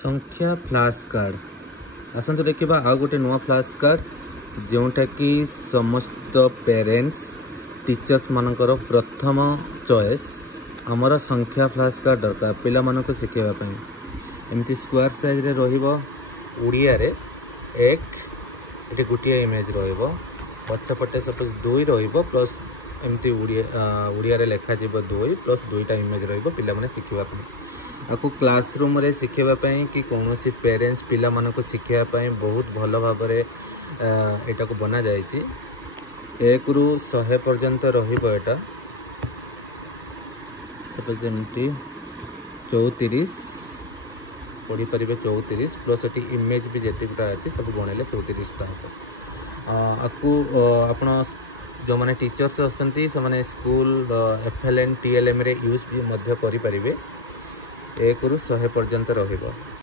संख्या flash card आसतु देखा आउ गोटे नुआ फ्लैश कार्ड जोटा कि समस्त पेरेंट्स टीचर्स मानकर प्रथम चॉइस आमर संख्या फ्लैश कार्ड दरकार पिला मानक शिखेबा एमती स्क्वायर साइज रे रहिबो उड़िया रे एक ये गोटे इमेज रचपटे सपोज 2 रहिबो प्लस एमती उड़िया रे लेखा जीव 2 प्लस 2टा इमेज रहिबो पिला माने शिखिबा आपको क्लासरूम रे शिखेबा कि कौन सी पेरेंट्स पिला मानक शिखेबा बहुत भल भाव एटा को बना जाइए 1 ରୁ 100 पर्यंत रहिबो एटा सपोज एमती 34 पढ़ी पारे 34 प्लस ये इमेज भी जितेटा अच्छी सब गणिले 34टा हम आपको आपण जो मैंने टीचर्स अच्छे से स्कूल FLN TLM रे यूज भी करें 1 ରୁ 100 पर्यंत रहिबो।